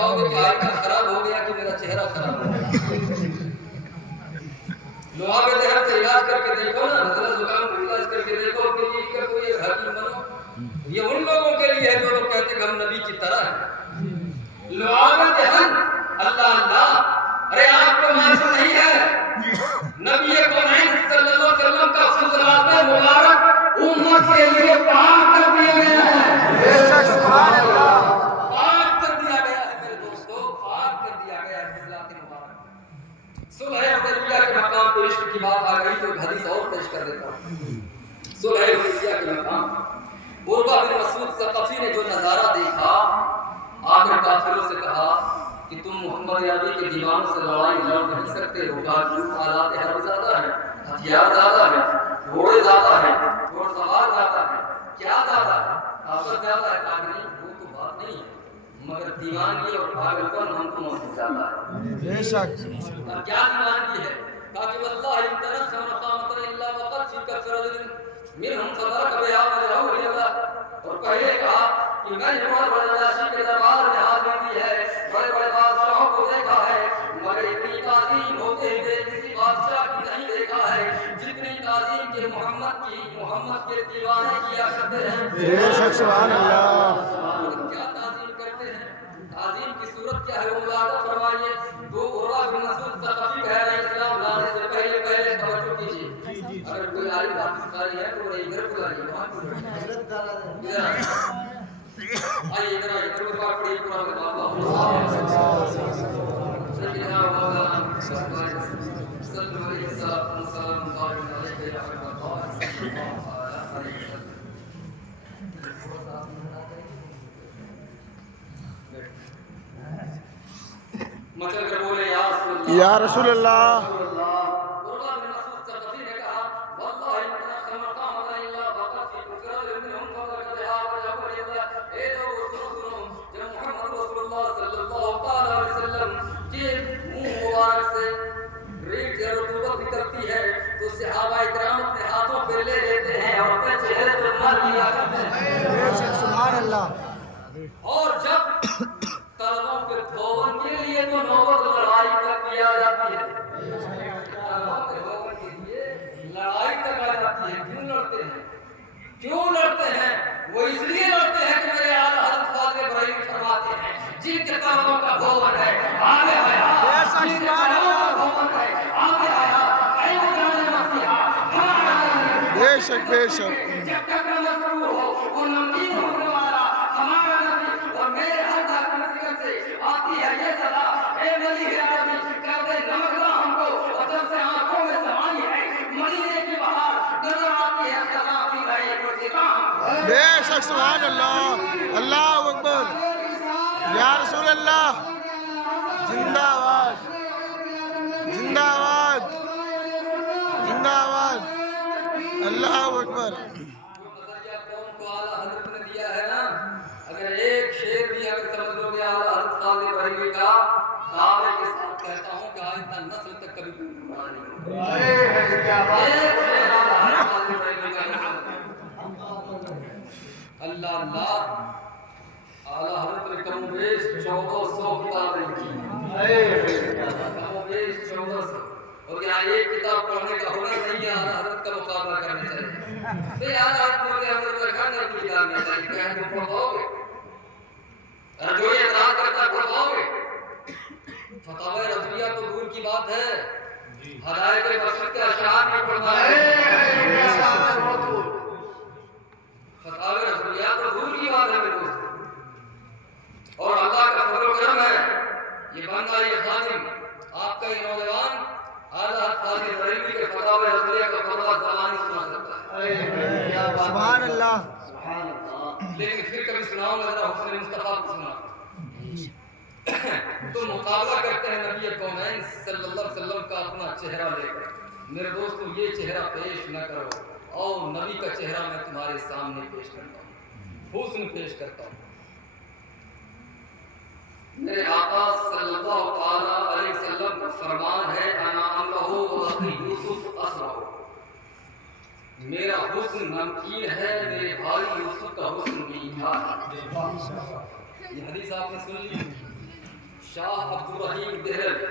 بتاؤ گے کہ آئینہ خراب ہو گیا کہ میرا چہرہ خراب ہو گیا؟ لوہا کے دہر سے علاج کر کے دیکھو نا، نزلہ زکام کا علاج کر کے دیکھو، اپنی بیوی کا کوئی حکیم بنو۔ یہ ان لوگوں کے لیے ہے جو لوگ کہتے ہیں ہم نبی کی طرح ہیں۔ لوہا کے دہر اللہ اللہ، ارے آپ کو معلوم نہیں ہے نبی کونین صلی اللہ علیہ وسلم کا فضلات مبارک امت کے لیے پاک کر دیا گیا ہے۔ بے شک سبحان اللہ، پاک کر دیا گیا ہے میرے دوستو، پاک کر دیا گیا ہے فضلات مبارک۔ صلح حدیبیہ کے مقام پہ عشق کی بات آ گئی تو ایک حدیث اور پیش کر دیتا ہوں۔ صلح حدیبیہ کے مقام عروہ بن مسعود ثقفی نے جو نظارہ دیکھا، آ کر کافروں سے کہا کہ تم محمد عربی کے دیوانوں سے لڑائی لڑ نہیں سکتے ہو، کہا کیوں؟ آلات حرب زیادہ ہیں، ہتھیار زیادہ ہیں، گھوڑے زیادہ ہیں، گھوڑ سوار زیادہ ہیں، کیا زیادہ ہے؟ طاقت زیادہ ہے؟ کہا نہیں وہ تو بات نہیں ہے، مگر دیوانگی اور پاگل پن ہم تمہوں سے زیادہ ہے۔ بے شک کیا دیوانگی ہے؟ کہا کہ واللہ امتنت خمرقامت الا وقت فی کفر منہم فضرق بها وجہو اللہ۔ اور پہلے کہا کہ میں نے بڑے بڑے نجاشی کے دربار میں حاضری دی ہے، بڑے بڑے بادشاہوں کو دیکھا ہے، مگر اتنی تعظیم ہوتے ہوئے کسی بادشاہ کی نہیں دیکھا ہے جتنی تعظیم کے محمد کے دیوانے کیا کرتے ہیں۔ بے شک سبحان اللہ۔ کیا تعظیم کرتے ہیں؟ تعظیم کی صورت کیا ہے وہ ملاحظہ فرمائیے۔ دو عروہ بن مسعود ثقفی کہہ رہے ہیں اسلام لانے سے پہلے توجہ کیجیے، اگر کوئی عالم حافظ قاری ہے تو انہیں ادھر بلائیے، وہاں آئیے ادھر آئیے، ادھر پاک پڑھیے قرآن کا اللہ سیدنا مولانا صلی اللہ علیہ وسلم مچل کر بولے یا رسول اللہ۔ عروہ بن مسعود ثقفی نے کہا واللہ امتنت خمرقامت الا وقت فی کفر منہم فضرق بها وجہو اللہ۔ اے لوگو سنو، جب محمد رسول اللہ صلی اللہ علیہ وسلم کے منہ مبارک سے ریت یا رطوبت نکلتی ہے تو صحابہ کرام اپنے ہاتھوں پہ لے لیتے ہیں اور اپنے چہرے پر مل لیا کرتے ہیں۔ سبحان اللہ۔ اور جب طلبوں کے دھون کے لیے تو نوبت لڑائی تک بھی آ جاتی ہے، طلبوں کے دھون کے لیے لڑائی تک آ جاتی ہے۔ کیوں لڑتے ہیں؟ کیوں لڑتے ہیں؟ وہ اس لیے لڑتے ہیں کہ میرے اعلیٰ حضرت فاضل ابراہیمی فرماتے ہیں جن کے طلبوں کا دھون ہے آگے آیا، جن کے طلبوں کا دھون ہے آگے آیا، اے مجانے مسیحا ہمارا بے شک بے شک جب تک نہ مشروع ہو وہ نمین ہونے والا ہمارا نبی اور میرے ہر ذات مسیحت سے آتی ہے یہ صدا، اے ملیح عربی کر دے نمکلا ہم کو، اور جب سے آنکھوں میں سمائی ہے مدینے کی بہار نظر آتی ہے صدا کی رہی مرتقام۔ بے شک سبحان اللہ، اللہ اکبر، یا رسول اللہ، زندہ آباد زندہ آباد زندہ آباد، اللہ اکبر۔ قوم کو اعلیٰ حضرت نے دیا ہے نا، اگر ایک شعر بھی اگر سمجھ لو گے اعلیٰ حضرت فاضل ابراہیمی کا، دعوے کے ساتھ کہتا ہوں کہ آئندہ نسل تک کبھی کوئی گمراہ نہیں ہوگا۔ ایک شعر اعلیٰ حضرت فاضل ابراہیمی کا، اللہ اللہ، اعلیٰ حضرت نے کم و بیش 1400 کتابیں لکھی ہیں، کم و بیش 1400، اور یہاں ایک کتاب پڑھنے کا ہنر نہیں ہے، اعلیٰ حضرت کا مقابلہ کرنا چاہیے۔ نہیں اعلیٰ حضرت نے حضرت رکھانے اپنی کتاب میں چاہیے کہ تم پڑھ پاؤ گے، اور جو یہ اعتراض کرتا ہے پڑھ پاؤ گے؟ فتاوی رضویہ تو دور کی بات ہے، ہدایت بخشت کے اشعار نہیں پڑھ پائے، فتاوی رضویہ تو دور کی بات ہے میرے دوست۔ اور اللہ کا فضل و کرم ہے، یہ بندہ یہ خادم آپ کا یہ نوجوان اعلیٰ فاضل ابراہیمی کے فتاوی رضویہ کا فتویٰ زبانی سنا سکتا ہے۔ سبحان اللہ، لیکن پھر کبھی سناؤں گا ذرا حسن مصطفیٰ کو سنا تو مقابلہ کرتے ہیں نبی کونین صلی اللہ علیہ وسلم کا اپنا چہرہ لے کر۔ میرے دوستو یہ چہرہ پیش نہ کرو، اور نبی کا چہرہ میں تمہارے سامنے پیش کرتا ہوں، حسن پیش کرتا ہوں۔ میرے آقا صلی اللہ علیہ وسلم کا فرمان ہے انا انہو و اخی یوسف اسرع، میرا حسن نمکین ہے، میرے بھائی یوسف کا حسن میٹھا ہے۔ یہ حدیث آپ نے سن لی، شاہ عبد الرحیم دہلوی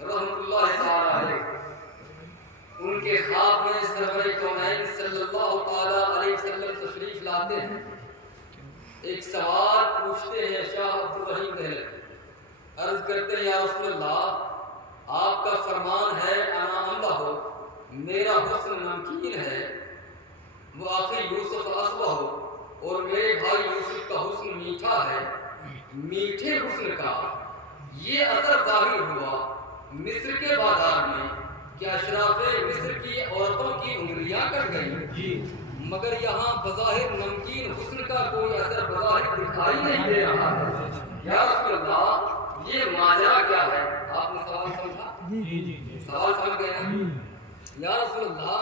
رحمۃ اللہ تعالی علیہ، ان کے خواب میں سرور کونین صلی اللہ تعالی علیہ وسلم تشریف لاتے ہیں، ایک سوال پوچھتے ہیں شاہ عبد الرحیم دہلوی، عرض کرتے ہیں یا رسول اللہ آپ کا فرمان ہے انا املا ہو، میرا حسن نمکین ہے، وہ آخری یوسف اسوا ہو، اور میرے بھائی یوسف کا حسن میٹھا ہے، میٹھے حسن کا یہ اثر ظاہر ہوا مصر کے بازار میں کہ اشراف مصر کی عورتوں کی انگلیاں کٹ گئیں، مگر یہاں بظاہر نمکین حسن کا کوئی اثر بظاہر دکھائی نہیں دے رہا ہے، یا رسول اللہ یہ ماجرا کیا ہے؟ آپ نے سوال سمجھا؟ سوال سمجھ گئے نا؟ یا رسول اللہ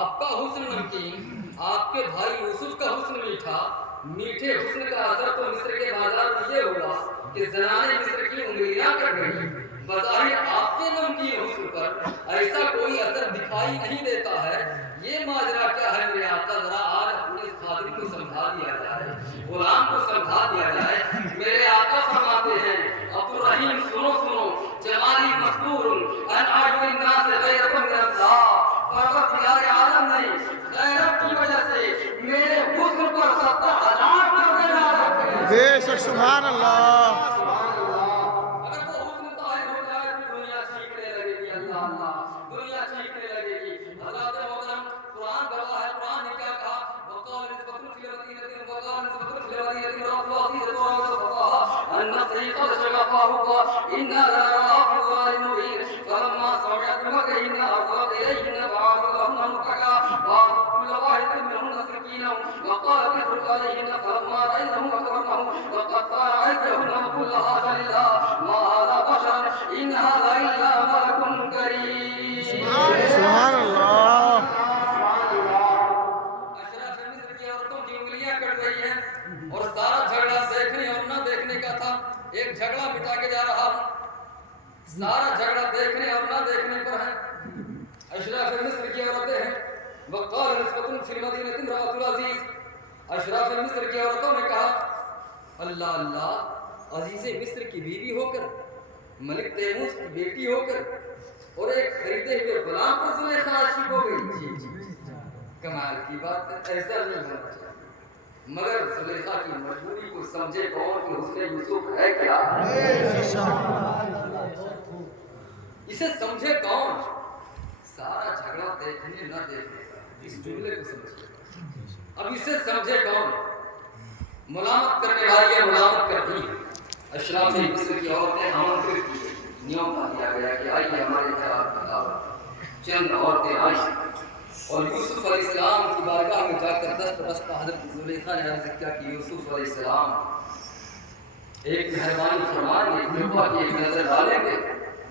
آپ کا حسن نمکین، آپ کے بھائی یوسف کا حسن میٹھا، میٹھے حسن کا اثر تو مصر کے بازار میں یہ ہوا کہ زنانیں مصر کی انگلیاں کٹ گئی، بظاہر آپ کے نمکین حسن پر ایسا کوئی اثر دکھائی نہیں دیتا ہے، یہ ماجرا کیا ہے میرے آقا؟ ذرا آج اپنے اس خادم کو سمجھا دیا جائے، غلام کو سمجھا دیا جائے۔ میرے آقا فرماتے ہیں عبد الرحیم سنو سنو، جمالی مستور ان اعجب الناس غیرت من اللہ، فقط یار عالم نہیں، غیرت کی وجہ سے میرے حسن پر 70,000 پردے ڈال رکھے ہیں۔ بے شک سبحان اللہ۔ اگر وہ حسن ظاہر ہو جائے تو دنیا چیخنے لگے گی، اللہ اللہ، دنیا چیخنے لگے گی۔ حضرات محترم قرآن گواہ ہے، قرآن نے کیا کہا؟ وقال نسبۃ فی المدینۃ، وقال نسبۃ فی المدینۃ رب عزیز و فقاها النصر قد شغفه انا لنراه في ضلال مبين فلما سمعت بمكرهن ارسلت اليهن فعاقبهن متكئا وآتت كل واحدة منهن سكينا وقالت اخرج عليهن فلما رأينه أكبرنه وقطعن أيديهن وقلن حاشا لله ما هذا بشر إن هذا إلا ملك كريم۔ سبحان اللہ۔ اشراف مصر کی عورتوں کی انگلیاں کٹ گئی ہیں اور سارا جھگڑا دیکھنے اور نہ دیکھنے کا تھا، ایک جھگڑا مٹا کے جا رہا ہوں، سارا جھگڑا دیکھنے اور نہ دیکھنے پر ہے۔ اشراف مصر کی عورتیں ہیں، وقال نسبۃ فی المدینۃ امرأۃ العزیز، اشراف مصر کی عورتوں نے کہا اللہ اللہ، عزیز مصر کی بیوی ہو کر، ملک تیموس کی بیٹی ہو کر، اور ایک خریدے ہوئے غلام پر زلیخا عاشق ہو گئی۔ کمال کی بات ہے، ایسا نہیں ہونا چاہیے، مگر زلیخا کی مجبوری کو سمجھے کون کہ حسن یوسف ہے کیا، اسے سمجھے کون؟ سارا جھگڑا دیکھنے نہ دیکھنے کا، اس جملے کو سمجھے، اب اسے سمجھے کون؟ ملامت کرنے والی ہے، ملامت کرتی ہے۔ اشراف مصر کی عورتیں آمنترت کی گئی، نیوتا دیا گیا کہ آئیے ہمارے گھر آپ کی دعوت۔ چند عورتیں آئیں اور یوسف علیہ السلام کی بارگاہ میں جا کر دست بستہ حضرت زلیخا نے عرض کیا کہ یوسف علیہ السلام ایک مہربانی فرمائیں، ایک کرپا کی ایک نظر ڈالیں گے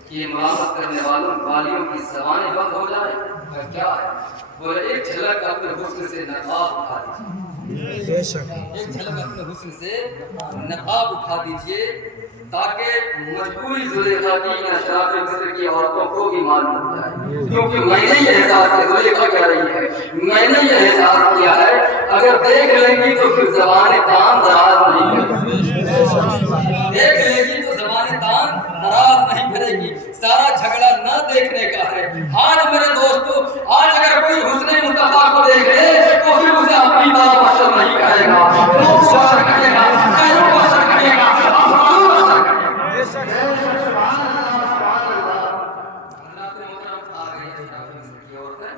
کہ یہ ملامت کرنے والیوں کی زبانیں بند ہو جائیں؟ کیا ہے؟ بولے ایک جھلک اپنے حسن سے نقاب اٹھا دیجیے، ایک جھلک اپنے حسن سے نقاب اٹھا دیجیے تاکہ مجبوری زلیخا کی اشراف مصر کی عورتوں کو بھی معلوم ہو جائے، کیونکہ میں نے یہ احساس کیا، زلیخا کہہ رہی ہے میں نے یہ احساس کیا ہے اگر دیکھ لیں گی تو پھر زبان تان دراز نہیں کرے گی، دیکھ لے گی تو زبان تان دراز نہیں کرے گی، سارا جھگڑا نہ دیکھنے کا ہے۔ آج میرے دوستو، آج اگر کوئی حسن مصطفیٰ کو دیکھ لے تو پھر اسے اپنی طرح بشر نہیں کہے گا، وہ بشر کہے گا، خیر بشر کہے گا، افضل بشر کہے گا۔ حضرات محترم آ گئی اشراف مصر کی عورتیں،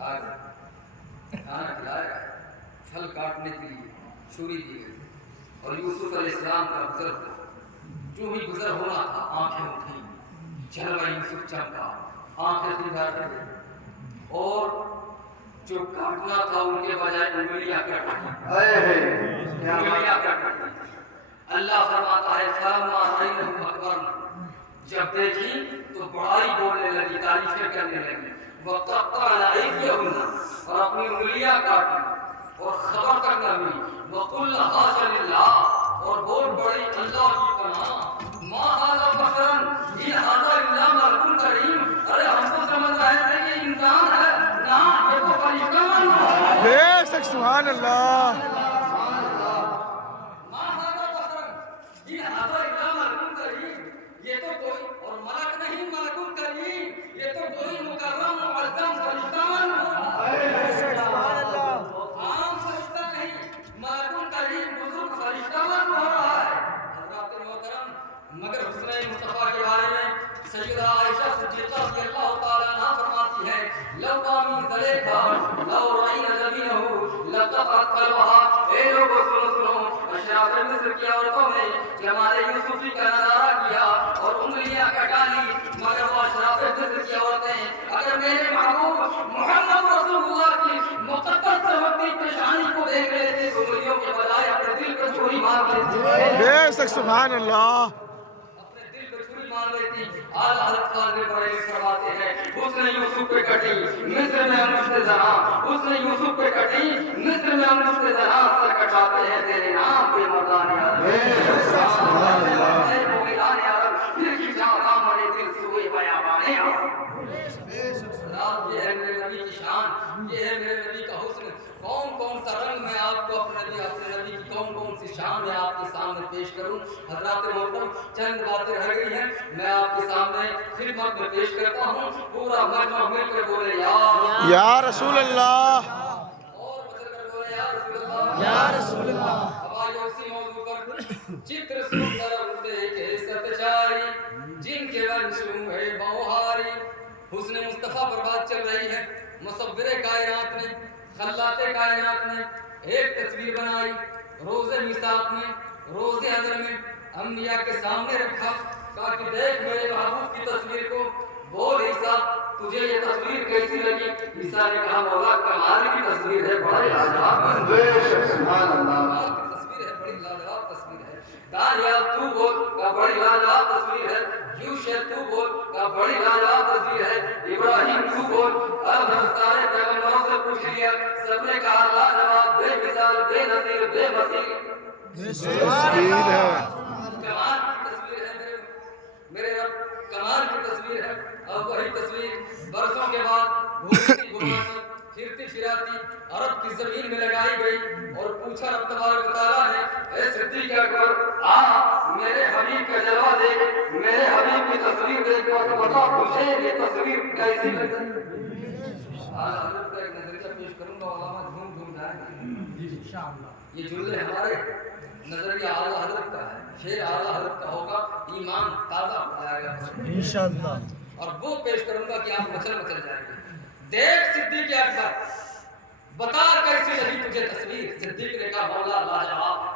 آ گئی، کھانا کھلایا گیا، پھل کاٹنے کے لیے چھری دی گئی اور یوسف علیہ السلام کا گزر ہوا، جو ہی گزر ہونا تھا آنکھیں اٹھیں، جلوہ یوسف چمکا، آنکھیں سجھا کر اور جو کاٹنا تھا ان کے بجائے انگلیاں کٹ رہی، انگلیاں کٹ رہی۔ اللہ فرماتا ہے فلما رأینہ اکبرنہ، جب دیکھی تو بڑائی بولنے لگی، تعریفیں کرنے لگی، وقطعن ایدیہن، اور اپنی انگلیاں کاٹی اور خبر تک نہ ہوئی، وقلن حاشا للہ، اور بول پڑی اللہ کی پناہ، ما ھذا بشرا ان ھذا الا ملک کریم، ارے ہم تو سمجھ رہے تھے کہ انسان ہے، نہ یہ تو فرشتہ ہے۔ بے شک سبحان اللہ۔ ما ھذا بشرا ان ھذا الا مصر کی عورتوں نے جمال یوسفی کا نظارہ کیا اور انگلیاں کٹا لی، مگر وہ اشراف مصر کی عورتیں اگر میرے محبوب محمد رسول اللہ کی مقدس چمکتی پیشانی کو دیکھ رہے تھے تو انگلیوں کے بجائے اپنے دل کو چھری مار لیتے، بے شک سبحان اللہ، اپنے دل کو چھری مار لیتی۔ اعلیٰ حضرت خالد بریلوی فرماتے ہیں حسن یوسف پہ کٹی مصر میں مشت زہاں، حسن یوسف پہ کٹی مصر میں مشت زہاں، سر کٹاتے ہیں تیرے نام پہ مردان عرب، اے مومنان عرب پھر کھینچا دامن دل سوئے بیابان عرب۔ یہ ہے میرے نبی کی شان، یہ ہے میرے نبی کا حسن۔ کون کون سا رنگ میں آپ کو اپنے نبی کی کون کون سی شان میں آپ کے سامنے پیش کروں؟ حضرات محترم چند باتیں رہ گئی ہیں، میں آپ کے سامنے خدمت میں پیش کرتا ہوں، پورا مجمع مل کر بولے یا رسول اللہ، اور بچل کر بولے یا رسول اللہ، یا رسول اللہ۔ اب آئیے اسی موضوع پر چتر سندر دیکھے ستچاری جن کے ونشوں ہے بوہاری۔ حسن مصطفیٰ پر بات چل رہی ہے، مصور کائنات نے خلاق کائنات نے ایک تصویر بنائی، روز میثاق میں روز حضر میں انبیاء کے سامنے رکھا، کہا کہ دیکھ میرے محبوب کی تصویر کو، بول عیسیٰ تجھے یہ تصویر کیسی لگی؟ عیسیٰ نے کہا مولا کمال کی تصویر ہے، بڑے لاجواب سبحان اللہ کی تصویر ہے، بڑی لاجواب تصویر ہے۔ دانیال تو بول کا بڑی لاجواب تصویر ہے، یوشع تو بول کا بڑی لاجواب تصویر ہے، ابراہیم تو بول، اب ہم سارے پیغمبروں سے پوچھ لیا، سب نے کہا لاجواب، بے مثال، بے نظیر، بے مثیل تصویر ہے، کمال کی تصویر ہے میرے رب، کمال کی تصویر ہے۔ اب وہی تصویر برسوں کے بعد گھومتی گھماتی پھرتی پھراتی عرب کی زمین میں لگائی گئی اور پوچھا رب تبارک و تعالیٰ نے اے صدیق اکبر آ میرے حبیب کا جلوہ دیکھ، میرے حبیب کی تصویر دیکھ تو بتا تجھے یہ تصویر کیسی لگی؟ آج حضرت کا ایک نظریہ پیش کروں گا، علماء جھوم جھوم جائیں گے۔ یہ جملے ہمارے نظریہ اعلیٰ حضرت کا ہے، شعر اعلیٰ حضرت کا ہوگا، ایمان تازہ ہو جائے گا انشاءاللہ، اور وہ پیش کروں گا کہ آپ مچل مچل جائیں گے۔ دیکھ صدیق اکبر بتا کیسی لگی تجھے تصویر؟ صدیق نے کہا مولا لاجواب